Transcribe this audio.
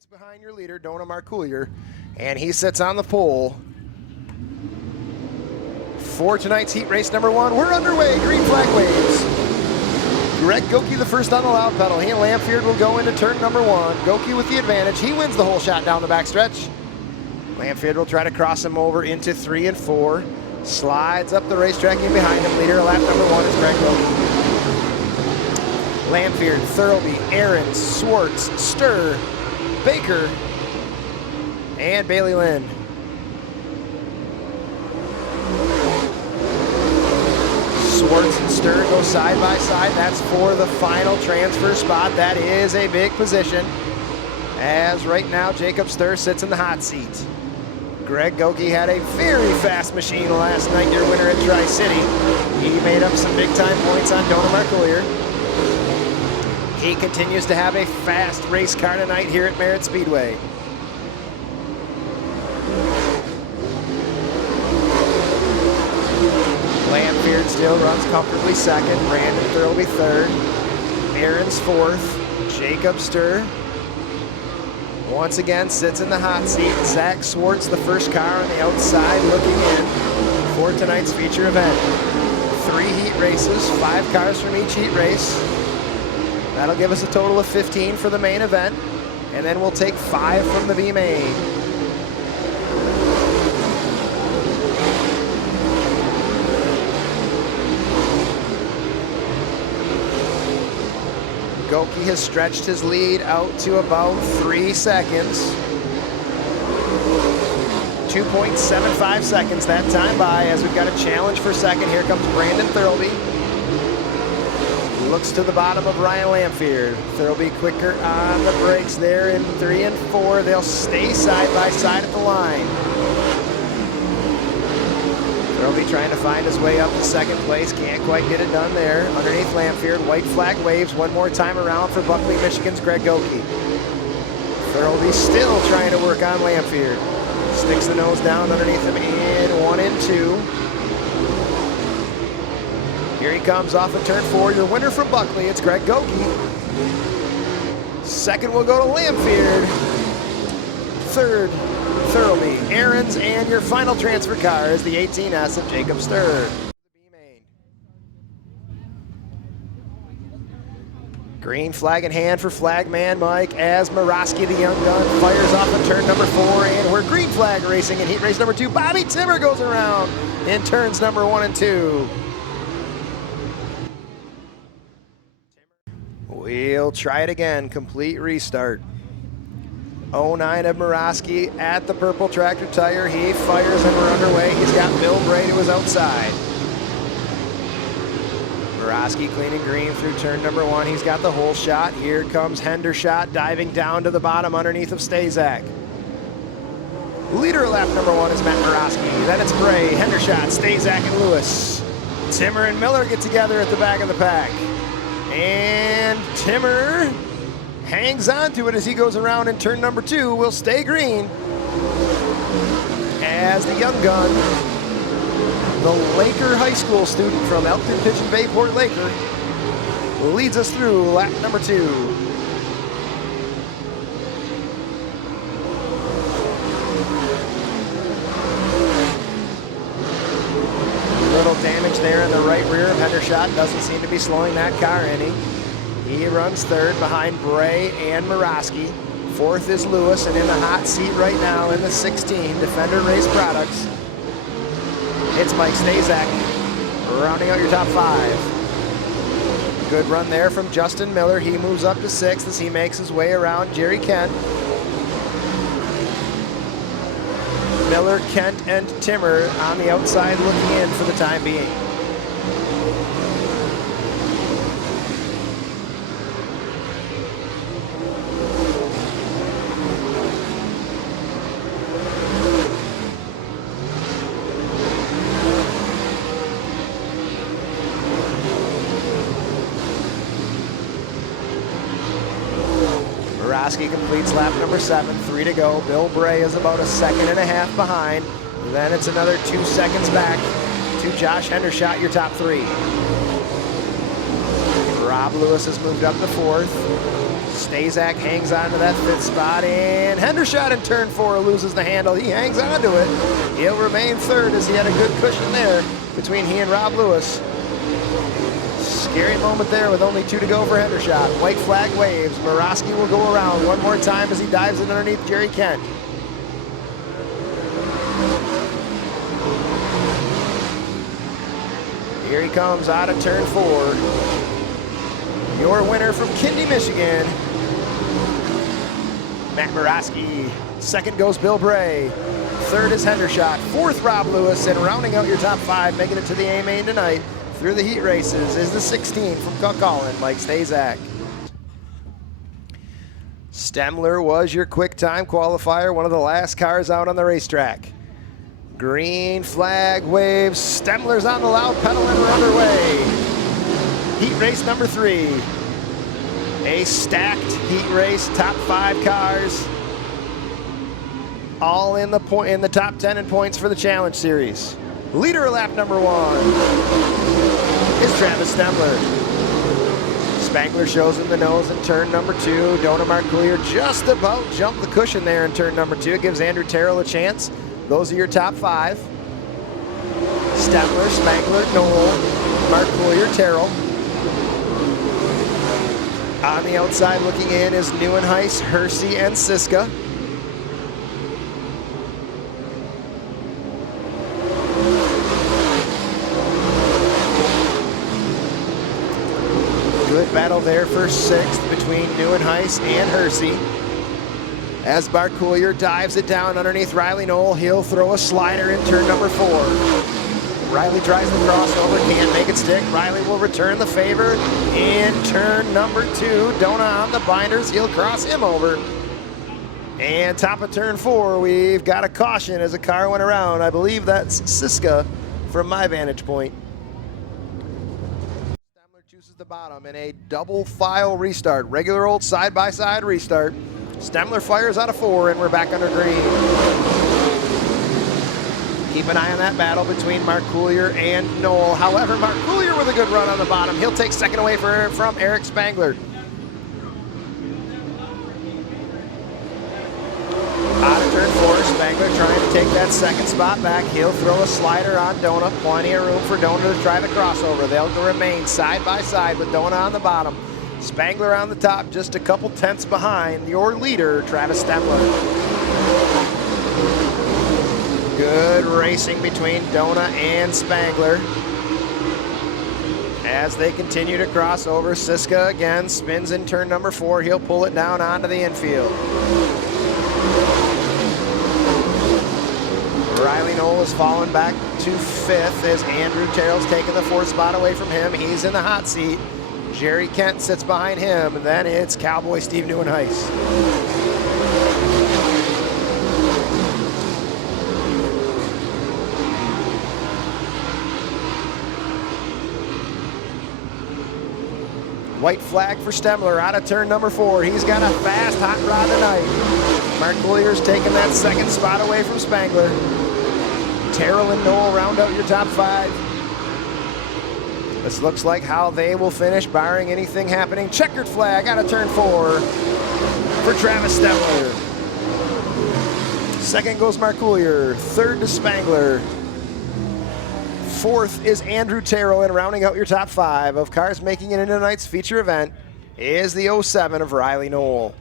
Points behind your leader, Dona Marcoolier, and he sits on the pole for tonight's heat race number 1. We're underway. Green flag waves. Greg Goki the first on the loud pedal. He and Lampfield will go into turn number 1. Goki with the advantage. He wins the whole shot down the backstretch. Lampfield will try to cross him over into 3 and 4. Slides up the racetrack in behind him. Leader of lap number 1 is Greg Goki. Lampfield, Thurlby, Ahrens, Swartz, Sturr, Baker, and Bailey Lynn. Swartz and Sturr go side by side. That's for the final transfer spot. That is a big position, as right now Jacob Sturr sits in the hot seat. Greg Goki had a very fast machine last night, your winner at Tri-City. He made up some big-time points on Dona Marcoolier. He continues to have a fast race car tonight here at Merritt Speedway. Lampfield still runs comfortably second. Brandon Thurlby third. Ahrens fourth. Jacob Sturr once again sits in the hot seat. Zach Swartz, the first car on the outside, looking in for tonight's feature event. 3 heat races, 5 cars from each heat race. That'll give us a total of 15 for the main event, and then we'll take 5 from the B main. Goki has stretched his lead out to about 3 seconds. 2.75 seconds that time by, as we've got a challenge for second. Here comes Brandon Thurlby. Looks to the bottom of Ryan Lampfield. Thurlby quicker on the brakes there in 3 and 4. They'll stay side by side at the line. Thurlby trying to find his way up to second place. Can't quite get it done there. Underneath Lampfield, white flag waves one more time around for Buckley, Michigan's Greg Goki. Thurlby still trying to work on Lampfield. Sticks the nose down underneath him in 1 and 2. Here he comes off of turn 4. Your winner from Buckley, it's Greg Goki. Second will go to Lampfield. Third, Thurlby, Ahrens, and your final transfer car is the 18S of Jacob Sturr. Green flag in hand for flagman Mike as Morosky, the young gun, fires off of turn number 4, and we're green flag racing in heat race number 2. Bobby Timmer goes around in turns number 1 and 2. We'll try it again, complete restart. 09 of Morosky at the purple tractor tire. He fires and we're underway. He's got Bill Bray to his outside. Morosky cleaning green through turn number 1. He's got the whole shot. Here comes Hendershot diving down to the bottom underneath of Stazak. Leader of lap number 1 is Matt Morosky. Then it's Bray, Hendershot, Stazak, and Lewis. Timmer and Miller get together at the back of the pack. And Timmer hangs on to it as he goes around in turn number 2. Will stay green as the young gun, the Laker High School student from Elkton Pigeon Bay, Port Laker, leads us through lap number 2. Little damage there in the right rear of Hendershot. Doesn't seem to be slowing that car any. He runs third behind Bray and Morosky. Fourth is Lewis, and in the hot seat right now in the 16 Defender Race Products, it's Mike Stazak, rounding out your top 5. Good run there from Justin Miller. He moves up to 6th as he makes his way around Jerry Kent. Miller, Kent, and Timmer on the outside looking in for the time being. Morosky completes lap number 7, 3 to go. Bill Bray is about 1.5 seconds behind. Then it's another 2 seconds back to Josh Hendershot, your top 3. Rob Lewis has moved up to 4th. Stazak hangs on to that 5th spot, and Hendershot in turn 4 loses the handle. He hangs on to it. He'll remain 3rd as he had a good cushion there between he and Rob Lewis. Scary moment there with only 2 to go for Hendershot. White flag waves. Morosky will go around one more time as he dives in underneath Jerry Kent. Here he comes out of turn 4. Your winner from Kindy, Michigan, Matt Morosky. 2nd goes Bill Bray. 3rd is Hendershot. 4th, Rob Lewis. And rounding out your top 5, making it to the A main tonight through the heat races is the 16 from Cuckollin, Mike Stazak. Stemler was your quick time qualifier, one of the last cars out on the racetrack. Green flag waves. Stemler's on the loud pedal and we're underway. Heat race number 3. A stacked heat race, top 5 cars. All in the top 10 in points for the Challenge Series. Leader of lap number 1 is Travis Stemler. Spangler shows him the nose in turn number 2. Donah Marcoulier just about jumped the cushion there in turn number 2. It gives Andrew Terrell a chance. Those are your top 5. Stemler, Spangler, Noel, Marcoulier, Terrell. On the outside looking in is Neuenhuis, Hersey, and Siska. Good battle there for 6th between Neuenhuis and Hersey. As Marcoulier dives it down underneath Riley Knoll, he'll throw a slider in turn number 4. Riley tries the crossover, can't make it stick. Riley will return the favor in turn number 2. Donah on the binders, he'll cross him over. And top of turn 4, we've got a caution as a car went around. I believe that's Siska from my vantage point. Stemler chooses the bottom in a double file restart, regular old side-by-side restart. Stemler fires out of 4 and we're back under green. Keep an eye on that battle between Marcoulier and Knoll. However, Marcoulier with a good run on the bottom. He'll take 2nd away from Eric Spangler. Out of turn 4, Spangler trying to take that 2nd spot back. He'll throw a slider on Donah. Plenty of room for Donah to try the crossover. They'll remain side by side with Donah on the bottom. Spangler on the top, just a couple tenths behind your leader, Travis Stemler. Good racing between Donah and Spangler. As they continue to cross over, Siska again spins in turn number 4. He'll pull it down onto the infield. Riley Knoll has fallen back to 5th as Andrew Terrell's taking the 4th spot away from him. He's in the hot seat. Jerry Kent sits behind him, and then it's Cowboy Steve Neuenhuis. White flag for Stemler out of turn number 4. He's got a fast hot rod tonight. Marcoulier's taking that 2nd spot away from Spangler. Terrell and Knoll round out your top 5. This looks like how they will finish, barring anything happening. Checkered flag out of turn 4 for Travis Stemler. 2nd goes Marcoulier. 3rd to Spangler. 4th is Andrew Terrell, and rounding out your top 5 of cars making it into tonight's feature event is the 07 of Riley Knoll.